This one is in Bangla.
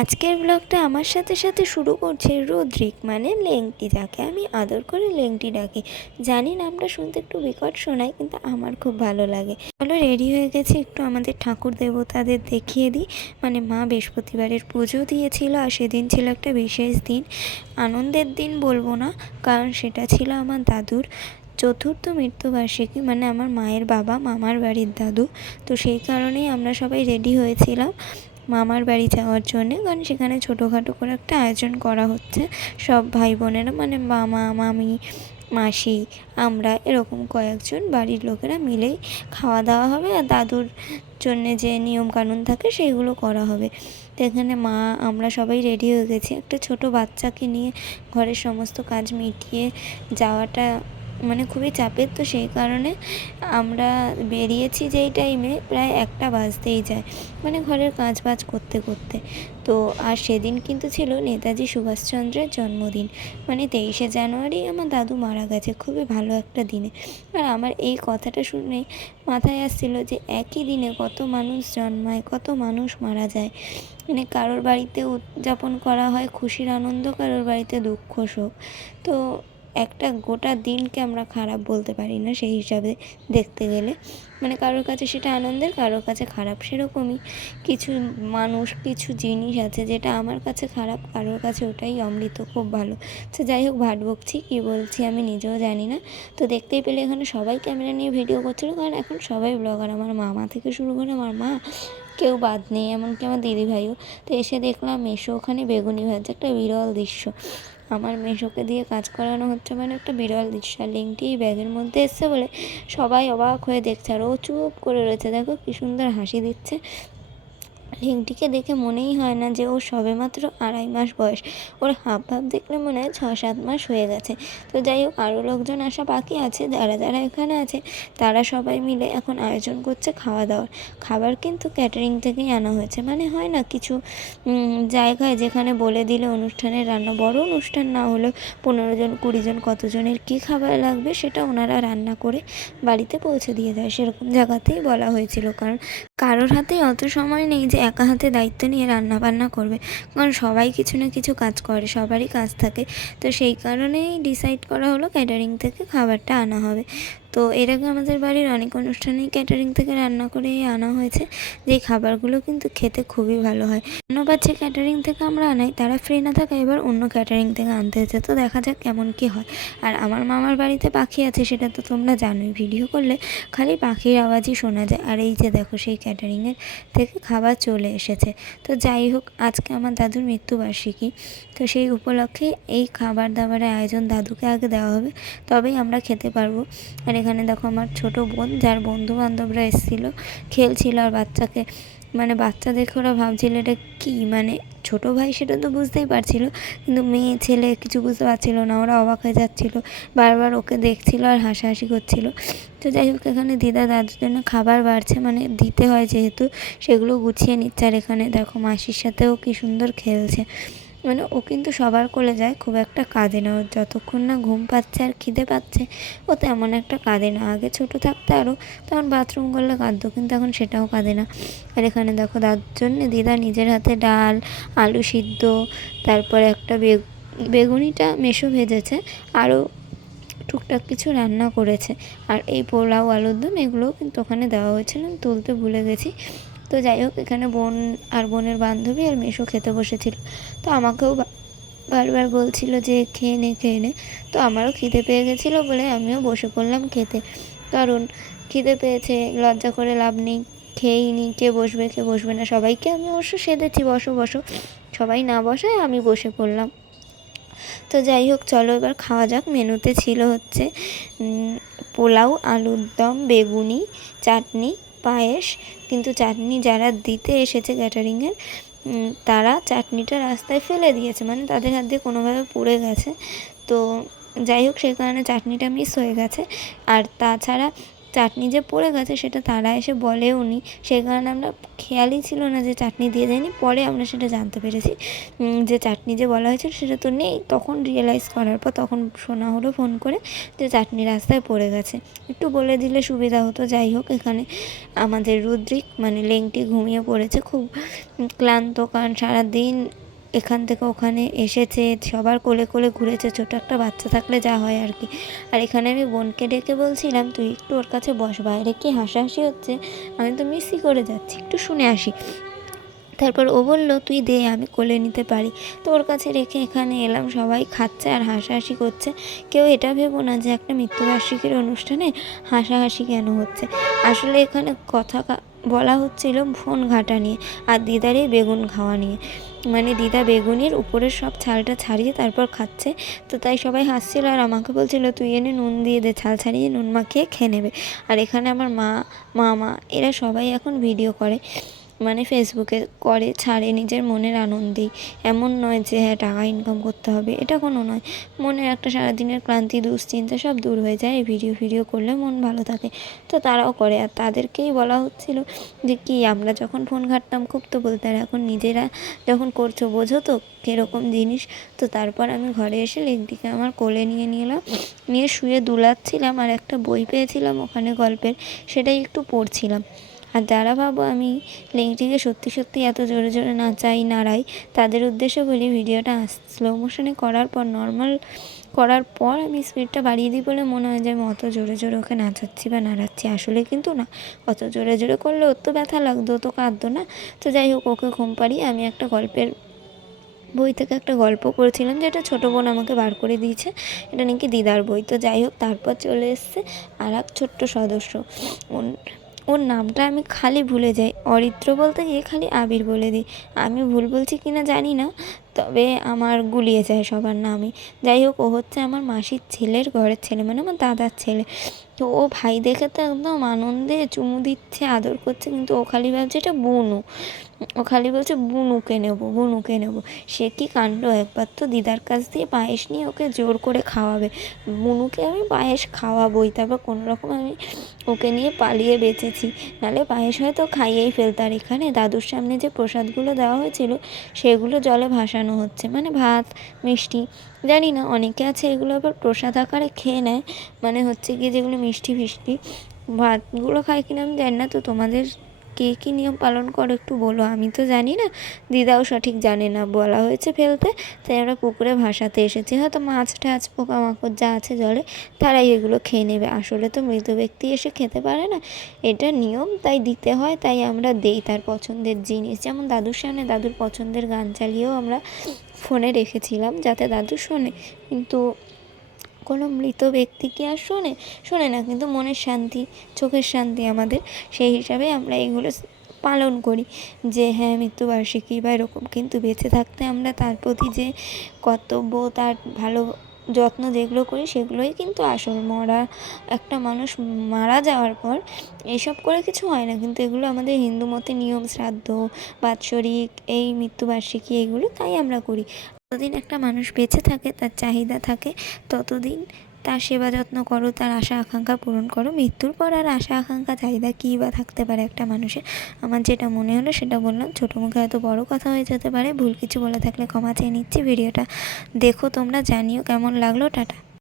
আজকের ব্লগটা আমার সাথে সাথে শুরু করছে রোদ্রিক, মানে লেংটি, যাকে আমি আদর করে লেংটি ডাকি। জানি নামটা শুনতে একটু বিকট শোনায়, কিন্তু আমার খুব ভালো লাগে। চলো রেডি হয়ে গেছি, একটু আমাদের ঠাকুর দেবতাদের দেখিয়ে দিই। মানে মা বৃহস্পতিবারের পুজো দিয়েছিল, আর সেদিন ছিল একটা বিশেষ দিন, আনন্দের দিন বলবো না, কারণ সেটা ছিল আমার দাদুর চতুর্থ মৃত্যুবার্ষিকী, মানে আমার মায়ের বাবা, মামার বাড়ির দাদু। তো সেই কারণেই আমরা সবাই রেডি হয়েছিলাম মামার বাড়ি যাওয়ার জন্যে, কারণ সেখানে ছোটোখাটো করে একটা আয়োজন করা হচ্ছে। সব ভাই বোনেরা, মানে মামা, মামি, মাসি, আমরা এরকম কয়েকজন বাড়ির লোকেরা মিলেই খাওয়া দাওয়া হবে, আর দাদুর জন্যে যে নিয়মকানুন থাকে সেইগুলো করা হবে। তো এখানে মা, আমরা সবাই রেডি হয়ে গেছি। একটা ছোট বাচ্চাকে নিয়ে ঘরের সমস্ত কাজ মিটিয়ে যাওয়াটা মানে খুবই চাপের। তো সেই কারণে আমরা বেরিয়েছি যেই টাইমে, প্রায় 1টা বাজতেই যায়, মানে ঘরের কাজ বাজ করতে করতে। তো আর সেদিন কিন্তু ছিল নেতাজি সুভাষচন্দ্রের জন্মদিন, মানে 23শে জানুয়ারি আমার দাদু মারা গেছে, খুবই ভালো একটা দিনে। আর আমার এই কথাটা শুনে মাথায় আসছিল যে একই দিনে কত মানুষ জন্মায়, কত মানুষ মারা যায়। মানে কারোর বাড়িতে উদযাপন করা হয় খুশির আনন্দ, কারোর বাড়িতে দুঃখ শোক। তো একটা গোটা দিনকে আমরা খারাপ বলতে পারি না সেই হিসাবে দেখতে গেলে। মানে কারোর কাছে সেটা আনন্দের, কারোর কাছে খারাপ। সেরকমই কিছু মানুষ, কিছু জিনিস আছে যেটা আমার কাছে খারাপ, কারোর কাছে ওটাই অমৃত, খুব ভালো। তো যাই হোক, ভাট বকছি, কী বলছি আমি নিজেও জানি না। তো দেখতেই পেলে এখানে সবাই ক্যামেরা নিয়ে ভিডিও করছিলো, কারণ এখন সবাই ব্লগার, আমার মামা থেকে শুরু করে আমার মা, কেউ বাদ নেই, এমনকি আমার দিদিভাইও। তো এসে দেখলাম মেসো ওখানে বেগুনি ভাজছে, একটা বিরল দৃশ্য। আমার মেসোকে দিয়ে কাজ করানো হচ্ছে, মানে একটা বিরল দৃশ্য। আর লিঙ্কটি ব্যাগের মধ্যে এসছে বলে সবাই অবাক হয়ে দেখছে, আর ও চুপ করে রয়েছে। দেখো কী সুন্দর হাসি দিচ্ছে। রিংটিকে দেখে মনেই হয় না যে ওর সবেমাত্র 2.5 মাস বয়স। ওর হাব ভাব দেখলে মনে হয় 6-7 মাস হয়ে গেছে। তো যাই হোক, আরও লোকজন আসা বাকি আছে। যারা যারা এখানে আছে তারা সবাই মিলে এখন আয়োজন করছে খাওয়া দাওয়ার। খাবার কিন্তু ক্যাটারিং থেকেই আনা হয়েছে। মানে হয় না কিছু জায়গায় যেখানে বলে দিলে অনুষ্ঠানের রান্না, বড় অনুষ্ঠান না হলেও 15 জন 20 জন কতজনের কী খাবার লাগবে সেটা ওনারা রান্না করে বাড়িতে পৌঁছে দিয়ে যায়, সেরকম জায়গাতেই বলা হয়েছিল। কারণ কারোর হাতেই অত সময় নেই যে একা হাতে দায়িত্ব নিয়ে রান্না বান্না করবে, কারণ সবাই কিছু না কিছু কাজ করে, সবারই কাজ থাকে। তো সেই কারণেই ডিসাইড করা হলো ক্যাটারিং থেকে খাবারটা আনা হবে। তো এর আগে আমাদের বাড়ির অনেক অনুষ্ঠানেই ক্যাটারিং থেকে রান্না করেই আনা হয়েছে, যেই খাবারগুলো কিন্তু খেতে খুবই ভালো হয়। ধন্যবাদ, যে ক্যাটারিং থেকে আমরা আনাই তারা ফ্রি না থাকে, এবার অন্য ক্যাটারিং থেকে আনতে হয়েছে। তো দেখা যাক কেমন কী হয়। আর আমার মামার বাড়িতে পাখি আছে, সেটা তো তোমরা জানোই, ভিডিও করলে খালি পাখির আওয়াজই শোনা যায়। আর এই যে দেখো, সেই ক্যাটারিংয়ের থেকে খাবার চলে এসেছে। তো যাই হোক, আজকে আমার দাদুর মৃত্যুবার্ষিকী, তো সেই উপলক্ষে এই খাবার দাবারের আয়োজন দাদুকে আগে দেওয়া হবে, তবেই আমরা খেতে পারবো। আর এখানে দেখো আমার ছোট বোন, যার বন্ধু বান্ধবরা এসেছিলো, খেলছিল, আর বাচ্চাকে, মানে বাচ্চা দেখে ওরা ভাবছিল এটা কী, মানে ছোটো ভাই সেটা তো বুঝতেই পারছিল, কিন্তু মেয়ে ছেলে কিছু বুঝতে পারছিল না, ওরা অবাক হয়ে যাচ্ছিল, বারবার ওকে দেখছিল আর হাসাহাসি করছিল। তো যাই হোক, এখানে দিদা দাদুর জন্য খাবার বাড়ছে, মানে দিতে হয় যেহেতু, সেগুলো গুছিয়ে নিচ্ছে। আর এখানে দেখো মাসির সাথেও কী সুন্দর খেলছে। মানে ও কিন্তু সবার কোলে যায়, খুব একটা কাঁদে না। ওর যতক্ষণ না ঘুম পাচ্ছে আর খিদে পাচ্ছে, ও তেমন একটা কাঁদে না। আগে ছোটো থাকতে আরও তখন বাথরুম করলে কাঁদতো, কিন্তু এখন সেটাও কাঁদে না। আর এখানে দেখো দাদুর জন্য দিদা নিজের হাতে ডাল, আলু সিদ্ধ, তারপরে একটা বেগুনিটা মেশো ভেজেছে, আরও টুকটাক কিছু রান্না করেছে। আর এই পোলাও, আলুর দম, এগুলোও কিন্তু ওখানে দেওয়া হয়েছিল, আমি তুলতে ভুলে গেছি। তো যাই হোক, এখানে বোন আর বোনের বান্ধবী আর মেশো খেতে বসেছিল। তো আমাকেও বারবার বলছিল যে খেয়ে নে খেয়ে নে। তো আমারও খিদে পেয়ে গেছিলো বলে আমিও বসে পড়লাম খেতে, কারণ খিদে পেয়েছে, লজ্জা করে লাভ নেই, খেয়েই নি, কে বসবে কে বসবে না। সবাইকে আমি অবশ্য সেধেছি, বসো বসো, সবাই না বসায় আমি বসে পড়লাম। তো যাই হোক, চলো এবার খাওয়া যাক। মেনুতে ছিল হচ্ছে পোলাও, আলুর দম, বেগুনি, চাটনি, পায়েস। কিন্তু চাটনি যারা দিতে এসেছে ক্যাটারিংয়ের, তারা চাটনিটা রাস্তায় ফেলে দিয়েছে, মানে তাদের হাত দিয়ে কোনোভাবে পুড়ে গেছে। তো যাই হোক, সেই কারণে চাটনিটা মিস হয়ে গেছে। আর তাছাড়া চাটনি যে পড়ে গেছে সেটা তারা এসে বলেও নি, সেই কারণে আমরা খেয়ালই ছিল না যে চাটনি দিয়ে দেয়নি। পরে আমরা সেটা জানতে পেরেছি যে চাটনি যে বলা হয়েছিল সেটা তো নেই। তখন রিয়েলাইজ করার পর তখন শোনা হলো ফোন করে যে চাটনি রাস্তায় পড়ে গেছে। একটু বলে দিলে সুবিধা হতো। যাই হোক, এখানে আমাদের রুদ্রিক মানে লেংটি ঘুমিয়ে পড়েছে, খুব ক্লান্ত, কারণ সারাদিন এখান থেকে ওখানে এসেছে, সবার কোলে কোলে ঘুরেছে, ছোটো একটা বাচ্চা থাকলে যা হয় আর কি। আর এখানে আমি বোনকে ডেকে বলছিলাম তুই একটু ওর কাছে বস, বাইরে কি হাসাহাসি হচ্ছে, আমি তো মিসই করে যাচ্ছি, একটু শুনে আসি। তারপর ও বলল তুই দে, আমি কোলে নিতে পারি। তো ওর কাছে রেখে এখানে এলাম, সবাই খাচ্ছে আর হাসাহাসি করছে। কেউ এটা ভেবো না যে একটা মৃত্যুবার্ষিকীর অনুষ্ঠানে হাসাহাসি কেন হচ্ছে। আসলে এখানে কথা বলা হচ্ছিল ফোন ঘাটা নিয়ে আর দিদার এই বেগুন খাওয়া নিয়ে। মানে দিদা বেগুনের উপরের সব ছালটা ছাড়িয়ে তারপর খাচ্ছে, তো তাই সবাই হাসছিল আর আমাকে বলছিল তুই এনে নুন দিয়ে দে, ছাল ছাড়িয়ে নুন মাখিয়ে খেয়ে নেবে। আর এখানে আমার মা, মামা এরা সবাই এখন ভিডিও করে, মানে ফেসবুকে করে, ছাড়ে নিজের মনের আনন্দেই। এমন নয় যে হ্যাঁ টাকা ইনকাম করতে হবে, এটা কোনো নয়। মনের একটা সারাদিনের ক্লান্তি, দুশ্চিন্তা সব দূর হয়ে যায় এই ভিডিও করলে, মন ভালো থাকে। তো তারাও করে, আর তাদেরকেই বলা হচ্ছিল যে কি আমরা যখন ফোন ঘাঁটতাম খুব, তো বলতে আর এখন নিজেরা যখন করছো বোঝো তো কীরকম জিনিস। তো তারপর আমি ঘরে এসে লেংটিকে আমার কোলে নিয়ে নিলাম, নিয়ে শুয়ে দুলাচ্ছিলাম আর একটা বই পেয়েছিলাম ওখানে গল্পের, সেটাই একটু পড়ছিলাম। আর যারা ভাবো আমি লেংটিকে সত্যি সত্যি এত জোরে জোরে নাচাই, নাড়াই, তাদের উদ্দেশ্যে বলি ভিডিওটা স্লো মোশনে করার পর, নর্মাল করার পর আমি স্পিডটা বাড়িয়ে দিই বলে মনে হয় যে আমি অত জোরে জোরে ওকে নাচাচ্ছি বা নাড়াচ্ছি, আসলে কিন্তু না। অত জোরে জোরে করলে ওর তো ব্যথা লাগতো, তো কাঁদতো না। তো যাই হোক, ওকে ঘুম পাড়িয়ে আমি একটা গল্পের বই থেকে একটা গল্প পড়ছিলাম, যেটা ছোটো বোন আমাকে বার করে দিয়েছে, এটা নাকি দিদার বই। তো যাই হোক, তারপর চলে এসছে আর এক ছোট্ট সদস্য, ওর নামটা আমি খালি ভুলে যাই, অরিত্র বলতে গিয়ে খালি আবির বলে দিই। আমি ভুল বলছি কি না জানি না, তবে আমার গুলিয়ে যায় সবার নামই। যাই হোক, ও হচ্ছে আমার মাসির ছেলের ঘরের ছেলে, মানে আমার দাদার ছেলে। তো ও ভাই দেখে তো একদম আনন্দে চুমু দিচ্ছে, আদর করছে, কিন্তু ও খালি ভাবছে এটা বুনু। ও খালি বলছে বুনুকে নেবো, বুনুকে নেবো। সে কি কাণ্ড! একবার তো দিদার কাছ দিয়ে পায়েস নিয়ে ওকে জোর করে খাওয়াবে, বুনুকে আমি পায়েস খাওয়াবোই। তারপর কোনোরকম আমি ওকে নিয়ে পালিয়ে বেঁচেছি, নাহলে পায়েস হয়তো খাইয়েই ফেলতো। আর এখানে দাদুর সামনে যে প্রসাদগুলো দেওয়া হয়েছিল সেগুলো জলে ভাসানো হচ্ছে, মানে ভাত, মিষ্টি। জানি না, অনেকে আছে এগুলো আবার প্রসাদ আকারে খেয়ে নেয়, মানে হচ্ছে গিয়ে যেগুলো মিষ্টি ফিষ্টি ভাতগুলো খায় কিনা আমি জানি না। তো তোমাদের কে কী নিয়ম পালন করো একটু বলো, আমি তো জানি না, দিদাও সঠিক জানে না। বলা হয়েছে ফেলতে, তাই আমরা পুকুরে ভাসাতে এসেছি। হয়তো মাছ টাছ, পোকামাকড় যা আছে জলে, তারাই এগুলো খেয়ে নেবে। আসলে তো মৃত ব্যক্তি এসে খেতে পারে না, এটা নিয়ম, তাই দিতে হয়, তাই আমরা দেই তার পছন্দের জিনিস। যেমন দাদুর সামনে দাদুর পছন্দের গান চালিয়েও আমরা ফোনে রেখেছিলাম যাতে দাদু শোনে, কিন্তু কোনো মৃত ব্যক্তি কি আর শোনে না, কিন্তু মনের শান্তি, চোখের শান্তি আমাদের, সেই হিসাবে আমরা এগুলো পালন করি যে হ্যাঁ মৃত্যুবার্ষিকী বা এরকম। কিন্তু বেঁচে থাকতে আমরা তার প্রতি যে কর্তব্য, তার ভালো যত্ন যেগুলো করি সেগুলোই কিন্তু আসল। একটা মানুষ মারা যাওয়ার পর এসব করে কিছু হয় না, কিন্তু এগুলো আমাদের হিন্দু মতে নিয়ম, শ্রাদ্ধ, বাৎসরিক, এই মৃত্যুবার্ষিকী, এগুলো তাই আমরা করি। যতদিন একটা মানুষ বেঁচে থাকে, তার চাহিদা থাকে, ততদিন তার সেবা যত্ন করো, তার আশা আকাঙ্ক্ষা পূরণ করো। মৃত্যুর পর আর আশা আকাঙ্ক্ষা চাহিদা কী বা থাকতে পারে একটা মানুষের। আমার যেটা মনে হলো সেটা বললাম, ছোটো মুখে হয়তো বড় কথা হয়ে যেতে পারে, ভুল কিছু বলে থাকলে ক্ষমা চেয়ে নিচ্ছি। ভিডিওটা দেখো তোমরা, জানিও কেমন লাগলো। টাটা।